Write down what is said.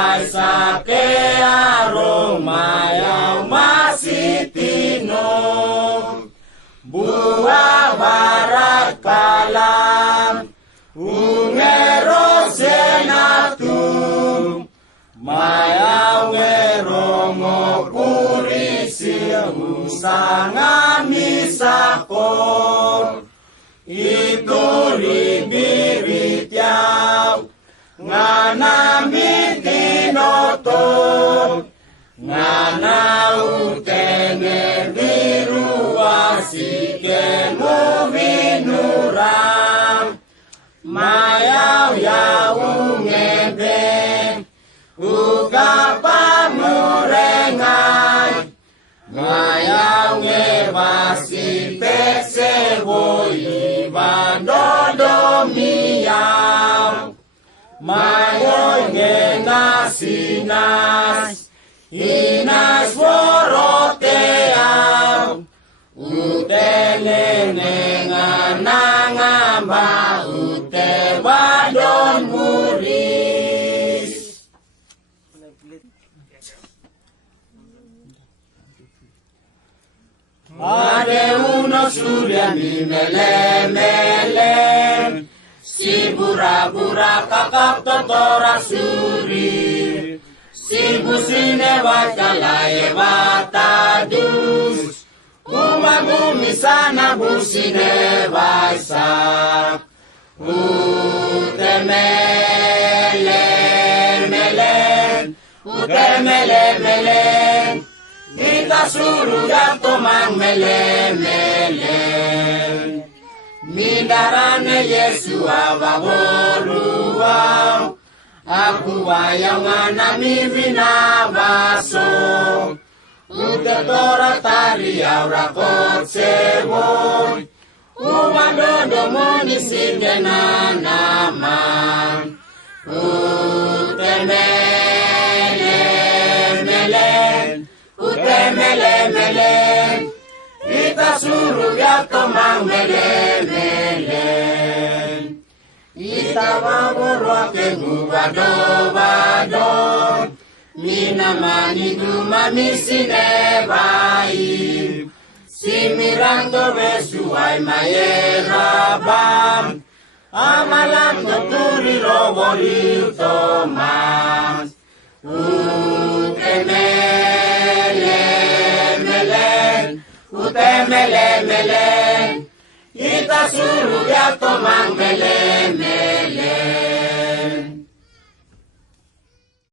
vai sake aroma yang masih tino. Buah barat kalam, ungero senatum, mayau ngerongo purisi usanga misakor. Itu ribiritiau, ngana mitinoto, ngana utenge biru asike muvinurang, mayau yau ngebe, ukapamurengai, mayau ngebasi teseboi bandodomiyau, mayau ngenasinas, inas woroteau, utenenenganangamba ute wadon muris. Ade uno surya mi mele-mele, si bura-bura kakak totora suri, si busine wakalaye watadus, umagumi sana busine waisak, utemele-mele, kita suruh jatuh mang mele-mele. Midarane Yesu awaboruau, aku wayang anami vinabaso, ute tora tari aura kotseboy, umadodo munisigenanaman, utemele-mele, kita suruh jatuh mang mele-mele. Ita waworo ke gubado-bado, minamani dumami sinebai, si mirando besuai mayerabam, amalando turi robori tomas, utemele-mele, kita suruh jatuh